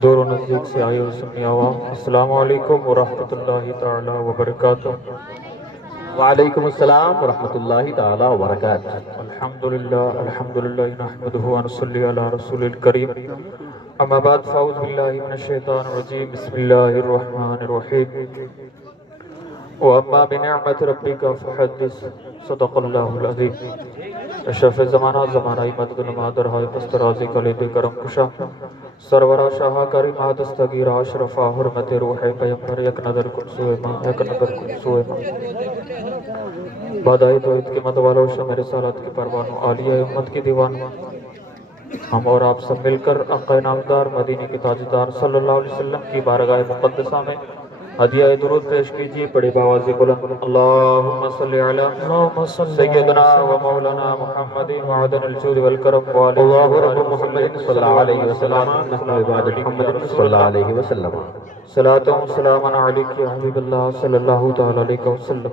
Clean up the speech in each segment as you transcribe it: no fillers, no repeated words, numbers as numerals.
دور و نزدیک سے آئے ہوئے سنی عوام، السلام علیکم ورحمۃ اللہ تعالی وبرکاتہ۔ وعلیکم السلام ورحمۃ اللہ تعالی وبرکاتہ۔ الحمدللہ نحمدہ ونصلی علی رسول الکریم، اما بعد فاعوذ باللہ من الشیطان الرجیم، بسم اللہ الرحمن الرحیم۔ وَأَمَّا بِنِعْمَةِ رَبِّكَ فَحَدِّثْ، صدق اللہ العظیم۔ اشرف زمانہ زمانہ مدد نمادر ہے پسترازی کلید کرم کشا، سرورہ شاہ کریم دستگیر اشرف حرمت روح پیمبر، یک نظر کن سوئے ماں، یک نظر کن سوئے ماں۔ بادائی توحید کی مد والو شاہ میرے سالات کی پروانو، عالیہ امت کی دیوانو، ہم اور آپ سب مل کر آقا نامدار مدینے کی تاجدار صلی اللہ علیہ وسلم کی بارگاہ مقدسہ میں ہدیہ درود پیش کیجیے بڑی باوازی بلند۔ اللہم صلی علی سیدنا و مولانا محمد معدن الجود والکرم اللہ رب محمد صلی اللہ علیہ وسلم، نحن عباد محمد صلی اللہ علیہ وسلم۔ صلاۃ و سلام علیک یا حبیب اللہ صلی اللہ تعالی علیہ وسلم۔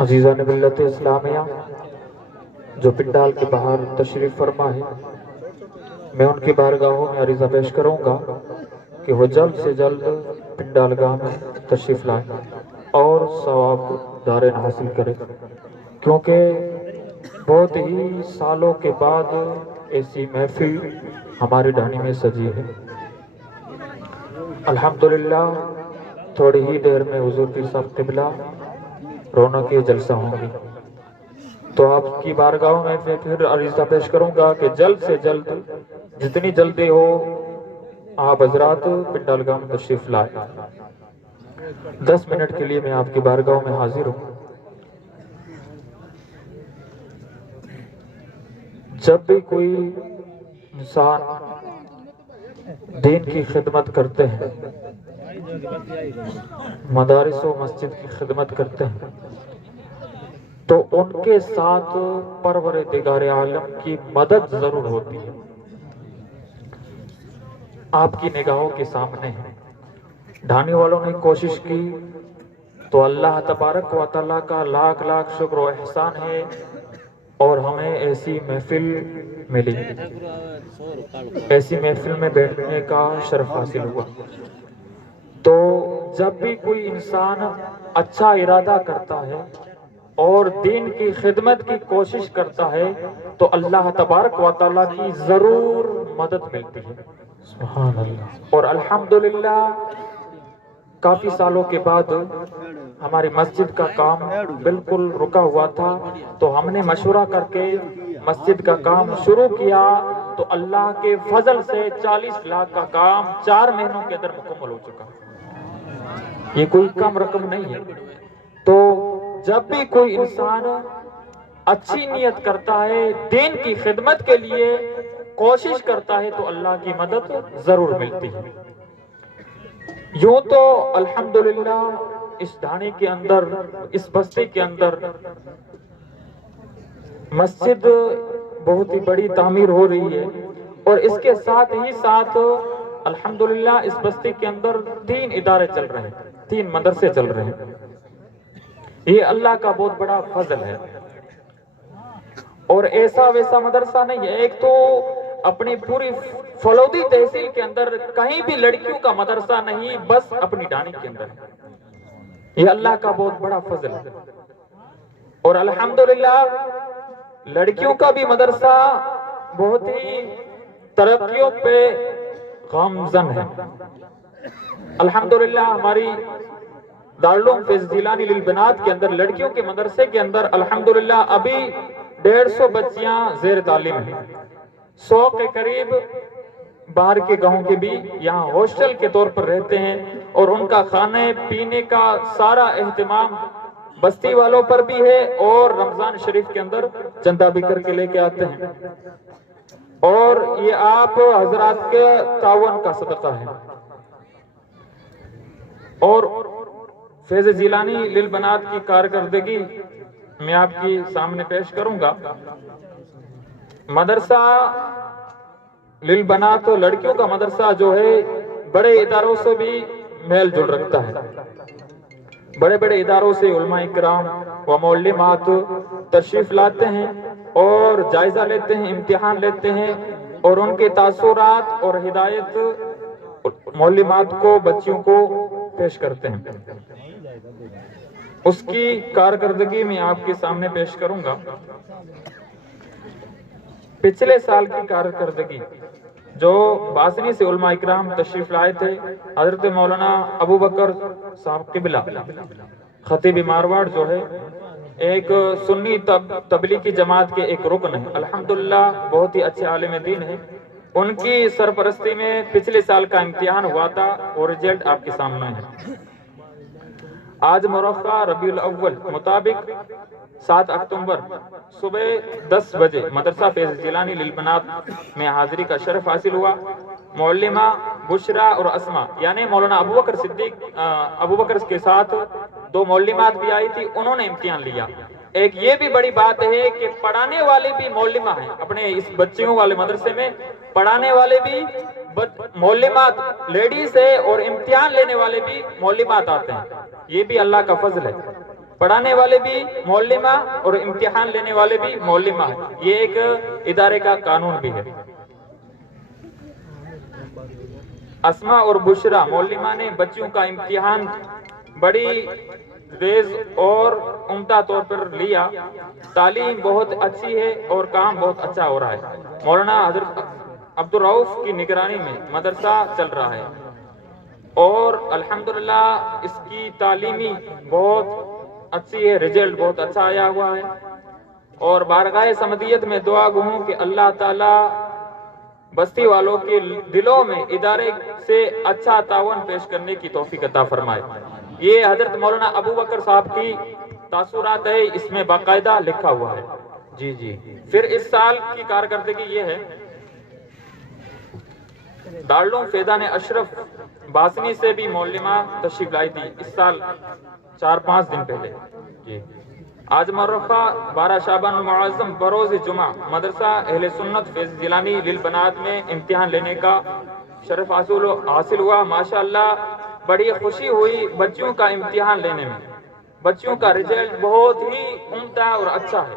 عزیزان ملت اسلامیہ جو پنڈال کے باہر تشریف فرما ہے، میں ان کی بارگاہوں میں عریضہ پیش کروں گا کہ وہ جلد سے جلد پنڈال گاہ میں تشریف لائیں اور ثواب دارین حاصل کریں، کیونکہ بہت ہی سالوں کے بعد ایسی محفل ہماری ڈھانی میں سجی ہے۔ الحمدللہ تھوڑی ہی دیر میں حضور کی صاحب قبلہ رونق کے جلسہ ہوں گی، تو آپ کی بارگاہوں میں پھر عریضہ پیش کروں گا کہ جلد سے جلد جتنی جلدی ہو آپ حضرات پنڈال گاہ میں تشریف لائیں۔ 10 منٹ کے لیے میں آپ کی بارگاہوں میں حاضر ہوں۔ جب بھی کوئی انسان دین کی خدمت کرتے ہیں، مدارس و مسجد کی خدمت کرتے ہیں، تو ان کے ساتھ پروردگار عالم کی مدد ضرور ہوتی ہے، آپ کی نگاہوں کے سامنے ہے۔ ڈھانی والوں نے کوشش کی تو اللہ تبارک و تعالیٰ کا لاکھ لاکھ شکر و احسان ہے اور ہمیں ایسی محفل ملی، ایسی محفل میں بیٹھنے کا شرف حاصل ہوا۔ تو جب بھی کوئی انسان اچھا ارادہ کرتا ہے اور دین کی خدمت کی کوشش کرتا ہے تو اللہ تبارک و تعالیٰ کی ضرور مدد ملتی ہے۔ سبحان اللہ۔ اور الحمدللہ کافی سالوں کے بعد ہماری مسجد کا کام بالکل رکا ہوا تھا، تو ہم نے مشورہ کر کے مسجد کا کام شروع کیا، تو اللہ کے فضل سے 40 لاکھ کا کام 4 مہینوں کے اندر مکمل ہو چکا۔ یہ کوئی کم رقم نہیں ہے۔ تو جب بھی کوئی انسان اچھی نیت کرتا ہے، دین کی خدمت کے لیے کوشش کرتا ہے، تو اللہ کی مدد ضرور ملتی ہے۔ یوں تو الحمدللہ اس ڈھانی کے اندر، اس بستی کے اندر مسجد بہت ہی بڑی تعمیر ہو رہی ہے، اور اس کے ساتھ ہی ساتھ الحمدللہ اس بستی کے اندر 3 ادارے چل رہے ہیں، 3 مدرسے چل رہے ہیں۔ یہ اللہ کا بہت بڑا فضل ہے، اور ایسا ویسا مدرسہ نہیں ہے۔ ایک تو اپنی پوری فلودی تحصیل کے اندر کہیں بھی لڑکیوں کا مدرسہ نہیں، بس اپنی ڈھانی کے اندر ہے۔ یہ اللہ کا بہت بڑا فضل ہے، اور الحمدللہ لڑکیوں کا بھی مدرسہ بہت ہی ترقیوں پہ گامزن ہے۔ الحمدللہ ہماری دارالعلوم فیض جیلانی للبنات کے اندر لڑکیوں کے مدرسے کے اندر الحمدللہ ابھی 150 بچیاں زیر تعلیم ہیں۔ 100 کے قریب باہر کے گاؤں کے بھی یہاں ہاسٹل کے طور پر رہتے ہیں، اور ان کا کھانے پینے کا سارا اہتمام بستی والوں پر بھی ہے، اور رمضان شریف کے اندر چندہ بھی کر کے لے کے آتے ہیں، اور یہ آپ حضرات کے تعاون کا صدقہ ہے۔ اور فیض جیلانی للبنات کی کارکردگی میں آپ کی سامنے پیش کروں گا۔ مدرسہ للبنات لڑکیوں کا مدرسہ جو ہے بڑے اداروں سے بھی میل جل رکھتا ہے۔ بڑے بڑے اداروں سے علماء اکرام و معلمات تشریف لاتے ہیں اور جائزہ لیتے ہیں، امتحان لیتے ہیں، اور ان کے تاثرات اور ہدایت معلومات کو بچیوں کو پیش کرتے ہیں۔ اس کی کارکردگی میں آپ کے سامنے پیش کروں گا۔ پچھلے سال کی کارکردگی جو باسنی سے علماء اکرام تشریف لائے تھے، حضرت مولانا ابو بکر صاحب قبلہ خطیب مارواڑ جو ہے ایک سنی تبلیغی جماعت کے ایک رکن ہے، الحمدللہ بہت ہی اچھے عالم دین ہیں۔ ان کی سرپرستی میں پچھلے سال کا امتحان ہوا تھا اور رزلٹ آپ کے سامنے ہے۔ آج مرخہ ربیع الاول مطابق 7 اکتوبر صبح 10 بجے مدرسہ فیض جیلانی للبنات میں حاضری کا شرف حاصل ہوا۔ معلمہ بشرا اور اسما یعنی مولانا ابو بکر کے ساتھ 2 معلمات بھی آئی تھی، انہوں نے امتحان لیا۔ ایک یہ بھی بڑی بات ہے کہ پڑھانے والے بھی معلمہ ہیں، اپنے اس بچیوں والے مدرسے میں پڑھانے والے بھی معلمات لیڈیز ہے اور امتحان لینے والے بھی معلمات آتے ہیں، یہ بھی اللہ کا فضل ہے۔ پڑھانے والے بھی معلمہ اور امتحان لینے والے بھی معلمہ ہیں، یہ ایک ادارے کا قانون بھی ہے۔ اسما اور بشرا معلمہ نے بچیوں کا امتحان بڑی تیز اور عمدہ طور پر لیا۔ تعلیم بہت اچھی ہے اور کام بہت اچھا ہو رہا ہے۔ مولانا حضرت عبدالرؤف کی نگرانی میں مدرسہ چل رہا ہے اور الحمدللہ اس کی تعلیمی بہت اچھی ہے، رزلٹ بہت اچھا آیا ہوا ہے۔ اور بارگاہ سمدیت میں دعا گو ہوں کہ اللہ تعالی بستی والوں کے دلوں میں ادارے سے اچھا تعاون پیش کرنے کی توفیق عطا فرمائے۔ یہ حضرت مولانا ابو بکر صاحب کی تاثرات ہے، اس میں باقاعدہ لکھا ہوا ہے۔ جی پھر اس سال کی کارکردگی یہ ہے، دارالعلوم فیضان اشرف باسنی سے بھی معلمہ تشریف لائی تھی اس سال 4-5 دن پہلے۔ جی آج مرخہ 12 شعبان المعظم بروز جمعہ مدرسہ اہل سنت فیض جیلانی للبنات میں امتحان لینے کا شرف حاصل ہوا۔ ماشاءاللہ بڑی خوشی ہوئی بچیوں کا امتحان لینے میں، بچیوں کا رزلٹ بہت ہی عمدہ اور اچھا ہے۔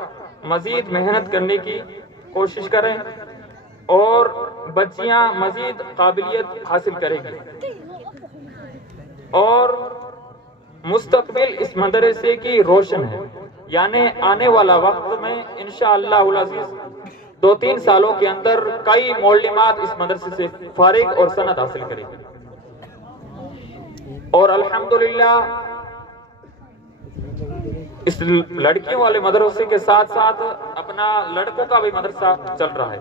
مزید محنت کرنے کی کوشش کریں اور بچیاں مزید قابلیت حاصل کریں گی اور مستقبل اس مدرسے کی روشن ہے، یعنی آنے والا وقت میں انشاءاللہ العزیز 2-3 سالوں کے اندر کئی معلمات اس مدرسے سے فارغ اور سند حاصل کریں گی۔ اور الحمدللہ اس لڑکیوں والے مدرسے کے ساتھ ساتھ اپنا لڑکوں کا بھی مدرسہ چل رہا ہے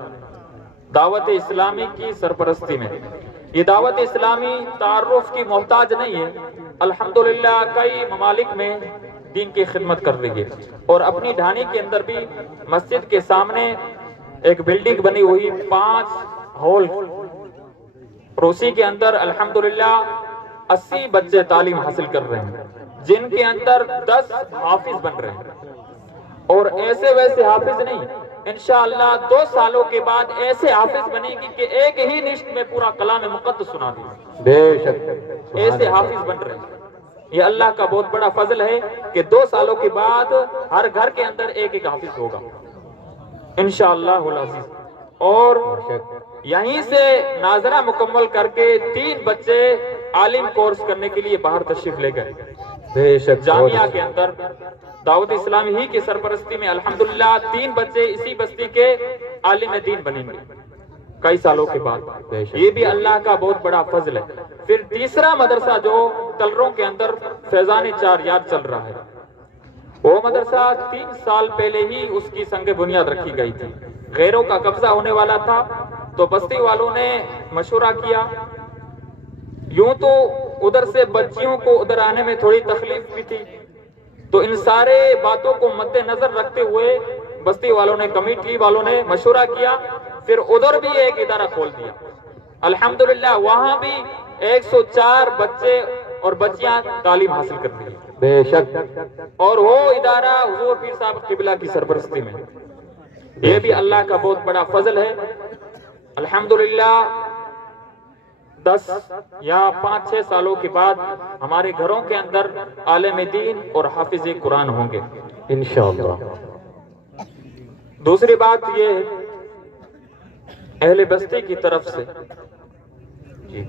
دعوت اسلامی کی سرپرستی میں۔ یہ دعوت اسلامی تعارف کی محتاج نہیں ہے، الحمدللہ کئی ممالک میں دین کی خدمت کر رہی ہے اور اپنی ڈھانی کے اندر بھی مسجد کے سامنے ایک بلڈنگ بنی ہوئی 5 ہال، روسی کے اندر الحمدللہ 80 بچے تعلیم حاصل کر رہے ہیں، جن کے اندر 10 حافظ بن رہے ہیں اور ایسے ویسے حافظ نہیں، انشاءاللہ 2 سالوں کے بعد ایسے حافظ بنے گی کہ ایک ہی نشت میں پورا کلام مقدس سنا دیں، بے شک ایسے حافظ بن رہے ہیں۔ یہ اللہ کا بہت بڑا فضل ہے کہ 2 سالوں کے بعد ہر گھر کے اندر ایک حافظ ہوگا انشاءاللہ العزیز۔ اور یہیں سے ناظرہ مکمل کر کے 3 بچے عالم کورس کرنے کے لیے باہر تشریف لے گئے بے شک جامعہ کے اندر۔ دعوت اسلامی ہی کی سرپرستی میں الحمدللہ 3 بچے اسی بستی کے عالم دین بنیں گے کئی سالوں کے بعد، یہ بھی اللہ کا بہت بڑا فضل ہے۔ پھر تیسرا مدرسہ جو کلروں کے اندر فیضان 4 یاد چل رہا ہے، وہ مدرسہ 3 سال پہلے ہی اس کی سنگ بنیاد رکھی گئی تھی، غیروں کا قبضہ ہونے والا تھا تو بستی والوں نے مشورہ کیا۔ یوں تو ادھر سے بچیوں کو ادھر آنے میں تھوڑی تکلیف بھی تھی، تو ان سارے باتوں کو مد نظر رکھتے ہوئے بستی والوں نے، کمیٹی والوں نے مشورہ کیا، پھر ادھر بھی ایک ادارہ کھول دیا۔ الحمدللہ وہاں بھی 104 بچے اور بچیاں تعلیم حاصل کرتی ہیں، بے شک، اور وہ ادارہ حضور پیر صاحب قبلہ کی سرپرستی میں۔ یہ بھی اللہ کا بہت بڑا فضل ہے۔ الحمدللہ 10 یا 5-6 سالوں کے بعد ہمارے گھروں کے اندر عالم دین اور حافظ قرآن ہوں گے انشاءاللہ۔ دوسری بات یہ ہے اہل بستی کی طرف سے جی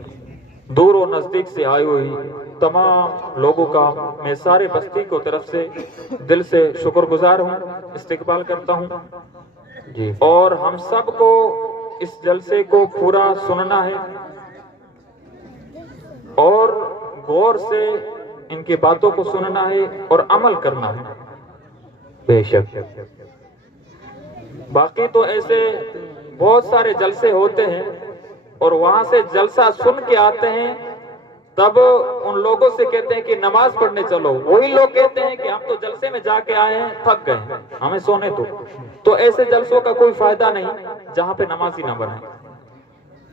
دور و نزدیک سے آئی ہوئی تمام لوگوں کا میں سارے بستی کو طرف سے دل سے شکر گزار ہوں، استقبال کرتا ہوں، جی اور ہم سب کو اس جلسے کو پورا سننا ہے اور غور سے ان کی باتوں کو سننا ہے اور عمل کرنا ہے۔ بے شک باقی تو ایسے بہت سارے جلسے ہوتے ہیں اور وہاں سے جلسہ سن کے آتے ہیں، تب ان لوگوں سے کہتے ہیں کہ نماز پڑھنے چلو، وہی لوگ کہتے ہیں کہ ہم تو جلسے میں جا کے آئے ہیں، تھک گئے ہیں، ہمیں سونے دو۔ تو ایسے جلسوں کا کوئی فائدہ نہیں جہاں پہ نماز ہی نہ بنے۔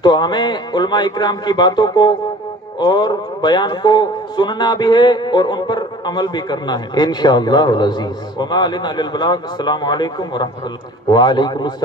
تو ہمیں علماء اکرام کی باتوں کو اور بیان کو سننا بھی ہے اور ان پر عمل بھی کرنا ہے۔ انشاءاللہ العزیز۔ وما علینا الا البلاغ۔ السلام علیکم ورحمۃ اللہ۔ وعلیکم السلام۔